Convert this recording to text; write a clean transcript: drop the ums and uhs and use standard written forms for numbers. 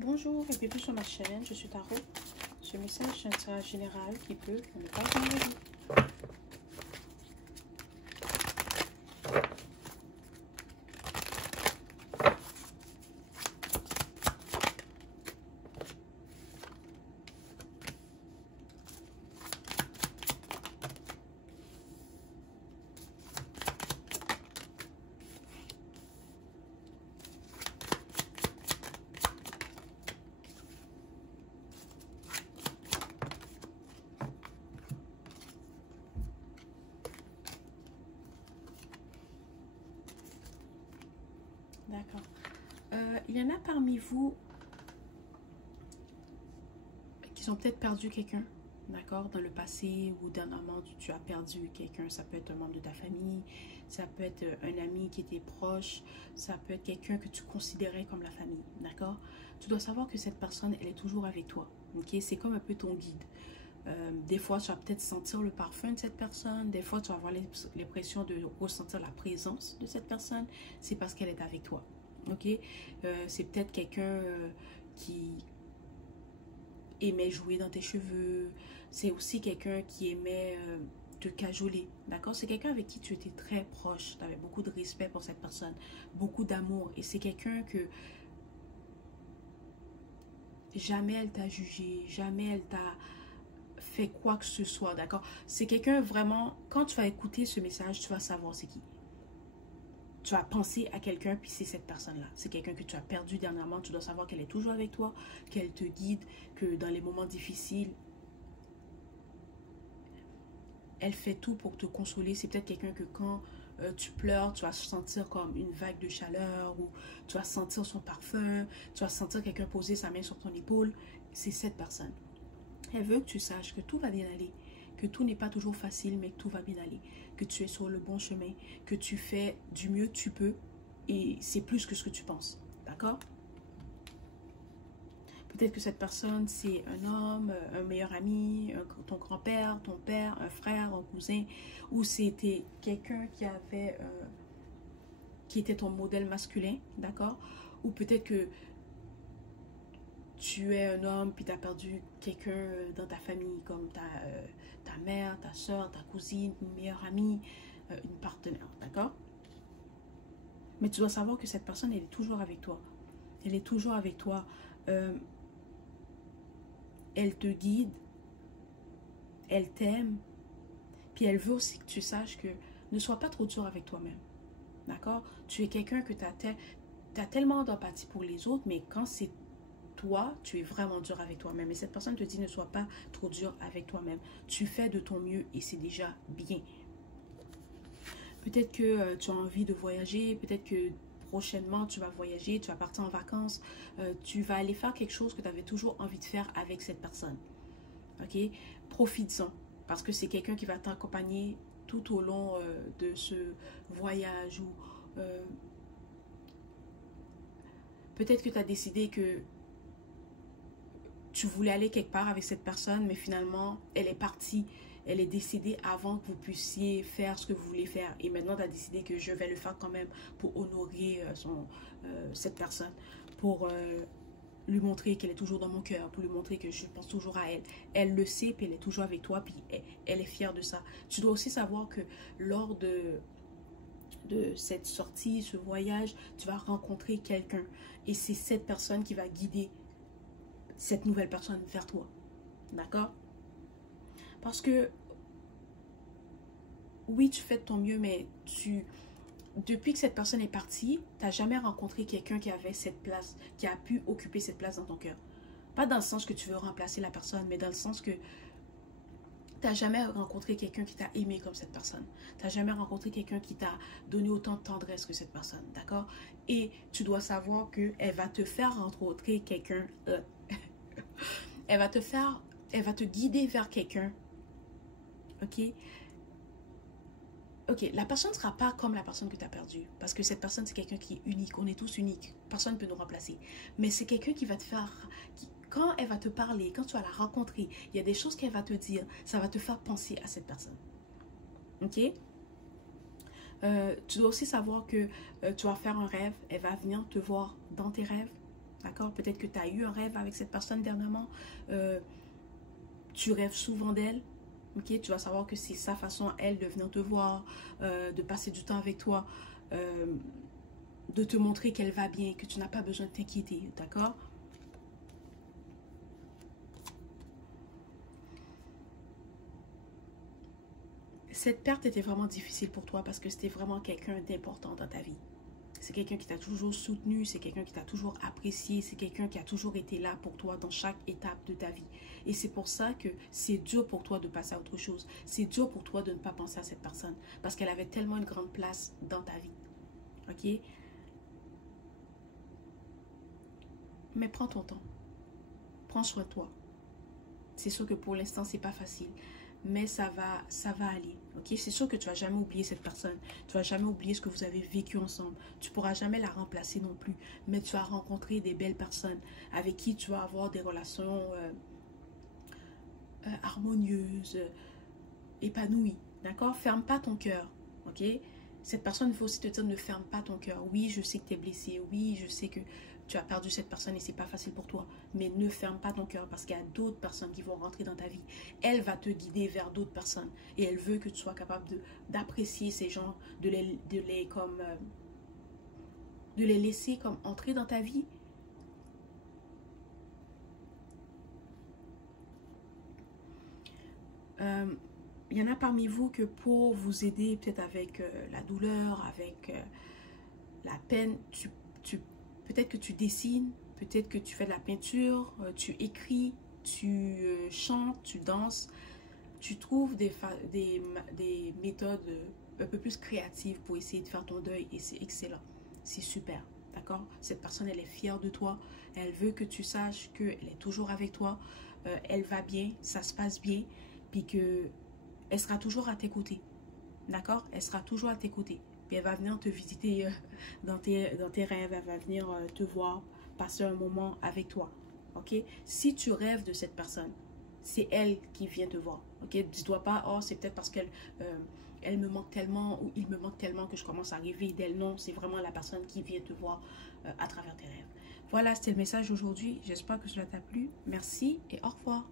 Bonjour et bienvenue sur ma chaîne, je suis Tarot. Ce message est un tirage général qui peut ou ne pas être enlevé. D'accord. Il y en a parmi vous qui ont peut-être perdu quelqu'un, d'accord, dans le passé ou dernièrement, tu as perdu quelqu'un. Ça peut être un membre de ta famille, ça peut être un ami qui était proche, ça peut être quelqu'un que tu considérais comme la famille, d'accord. Tu dois savoir que cette personne, elle est toujours avec toi, ok. C'est comme un peu ton guide. Des fois, tu vas peut-être sentir le parfum de cette personne. Des fois, tu vas avoir l'impression de ressentir la présence de cette personne. C'est parce qu'elle est avec toi. Ok? C'est peut-être quelqu'un qui aimait jouer dans tes cheveux. C'est aussi quelqu'un qui aimait te cajoler. D'accord? C'est quelqu'un avec qui tu étais très proche. Tu avais beaucoup de respect pour cette personne. Beaucoup d'amour. Et c'est quelqu'un que jamais elle t'a jugé. Jamais elle t'a fait quoi que ce soit, d'accord? C'est quelqu'un vraiment, quand tu vas écouter ce message, tu vas savoir c'est qui. Tu vas penser à quelqu'un, puis c'est cette personne-là. C'est quelqu'un que tu as perdu dernièrement, tu dois savoir qu'elle est toujours avec toi, qu'elle te guide, que dans les moments difficiles, elle fait tout pour te consoler. C'est peut-être quelqu'un que quand tu pleures, tu vas sentir comme une vague de chaleur, ou tu vas sentir son parfum, tu vas sentir quelqu'un poser sa main sur ton épaule. C'est cette personne. Elle veut que tu saches que tout va bien aller, que tout n'est pas toujours facile, mais que tout va bien aller, que tu es sur le bon chemin, que tu fais du mieux que tu peux, et c'est plus que ce que tu penses, d'accord? Peut-être que cette personne, c'est un homme, un meilleur ami, ton grand-père, ton père, un frère, un cousin, ou c'était quelqu'un qui était ton modèle masculin, d'accord? Ou peut-être que tu es un homme puis tu as perdu quelqu'un dans ta famille, comme ta mère, ta soeur, ta cousine, une meilleure amie, une partenaire, d'accord? Mais tu dois savoir que cette personne, elle est toujours avec toi. Elle est toujours avec toi. Euh, Elle te guide, elle t'aime, puis elle veut aussi que tu saches que ne sois pas trop dur avec toi-même, d'accord? Tu es quelqu'un que tu as tellement d'empathie pour les autres, mais quand c'est toi, tu es vraiment dur avec toi-même. Et cette personne te dit ne sois pas trop dur avec toi-même. Tu fais de ton mieux et c'est déjà bien. Peut-être que tu as envie de voyager, peut-être que prochainement tu vas voyager, tu vas partir en vacances, tu vas aller faire quelque chose que tu avais toujours envie de faire avec cette personne. Ok? Profites-en parce que c'est quelqu'un qui va t'accompagner tout au long de ce voyage ou peut-être que tu as décidé que tu voulais aller quelque part avec cette personne, mais finalement, elle est partie. Elle est décédée avant que vous puissiez faire ce que vous voulez faire. Et maintenant, tu as décidé que je vais le faire quand même pour honorer cette personne. Pour lui montrer qu'elle est toujours dans mon cœur. Pour lui montrer que je pense toujours à elle. Elle le sait, puis elle est toujours avec toi, puis elle est fière de ça. Tu dois aussi savoir que lors de cette sortie, ce voyage, tu vas rencontrer quelqu'un. Et c'est cette personne qui va guider cette nouvelle personne vers toi. D'accord? Parce que, oui, tu fais de ton mieux, mais depuis que cette personne est partie, tu n'as jamais rencontré quelqu'un qui avait cette place, qui a pu occuper cette place dans ton cœur. Pas dans le sens que tu veux remplacer la personne, mais dans le sens que tu n'as jamais rencontré quelqu'un qui t'a aimé comme cette personne. Tu n'as jamais rencontré quelqu'un qui t'a donné autant de tendresse que cette personne. D'accord? Et tu dois savoir qu'elle va te faire rencontrer quelqu'un. Elle va te guider vers quelqu'un. Ok? Ok, la personne ne sera pas comme la personne que tu as perdue. Parce que cette personne, c'est quelqu'un qui est unique. On est tous uniques. Personne ne peut nous remplacer. Mais c'est quelqu'un qui va te faire... quand elle va te parler, quand tu vas la rencontrer, il y a des choses qu'elle va te dire. Ça va te faire penser à cette personne. Ok? Tu dois aussi savoir que tu vas faire un rêve. Elle va venir te voir dans tes rêves. D'accord? Peut-être que tu as eu un rêve avec cette personne dernièrement. Tu rêves souvent d'elle. Ok? Tu vas savoir que c'est sa façon, elle, de venir te voir, de passer du temps avec toi, de te montrer qu'elle va bien, que tu n'as pas besoin de t'inquiéter. D'accord? Cette perte était vraiment difficile pour toi parce que c'était vraiment quelqu'un d'important dans ta vie. C'est quelqu'un qui t'a toujours soutenu, c'est quelqu'un qui t'a toujours apprécié, c'est quelqu'un qui a toujours été là pour toi dans chaque étape de ta vie. Et c'est pour ça que c'est dur pour toi de passer à autre chose. C'est dur pour toi de ne pas penser à cette personne parce qu'elle avait tellement une grande place dans ta vie. Ok? Mais prends ton temps. Prends soin de toi. C'est sûr que pour l'instant, c'est pas facile. Mais ça va aller. Ok? C'est sûr que tu vas jamais oublier cette personne. Tu vas jamais oublier ce que vous avez vécu ensemble. Tu pourras jamais la remplacer non plus. Mais tu vas rencontrer des belles personnes avec qui tu vas avoir des relations harmonieuses, épanouies. D'accord? Ferme pas ton cœur. Ok? Cette personne, il faut aussi te dire, ne ferme pas ton cœur. Oui, je sais que tu es blessé. Oui, je sais que tu as perdu cette personne et c'est pas facile pour toi. Mais ne ferme pas ton cœur parce qu'il y a d'autres personnes qui vont rentrer dans ta vie. Elle va te guider vers d'autres personnes. Et elle veut que tu sois capable d'apprécier ces gens, de les laisser comme entrer dans ta vie. Il y en a parmi vous que pour vous aider peut-être avec la douleur, avec la peine, peut-être que tu dessines, peut-être que tu fais de la peinture, tu écris, tu chantes, tu danses, tu trouves des méthodes un peu plus créatives pour essayer de faire ton deuil et c'est excellent, c'est super, d'accord? Cette personne, elle est fière de toi, elle veut que tu saches qu'elle est toujours avec toi, elle va bien, ça se passe bien, puis que elle sera toujours à tes côtés, d'accord? Elle sera toujours à tes côtés. Puis elle va venir te visiter dans tes rêves, elle va venir te voir, passer un moment avec toi, ok? Si tu rêves de cette personne, c'est elle qui vient te voir, ok? Dis-toi pas, oh, c'est peut-être parce qu'elle elle me manque tellement ou il me manque tellement que je commence à rêver d'elle. Non, c'est vraiment la personne qui vient te voir à travers tes rêves. Voilà, c'était le message d'aujourd'hui. J'espère que cela t'a plu. Merci et au revoir.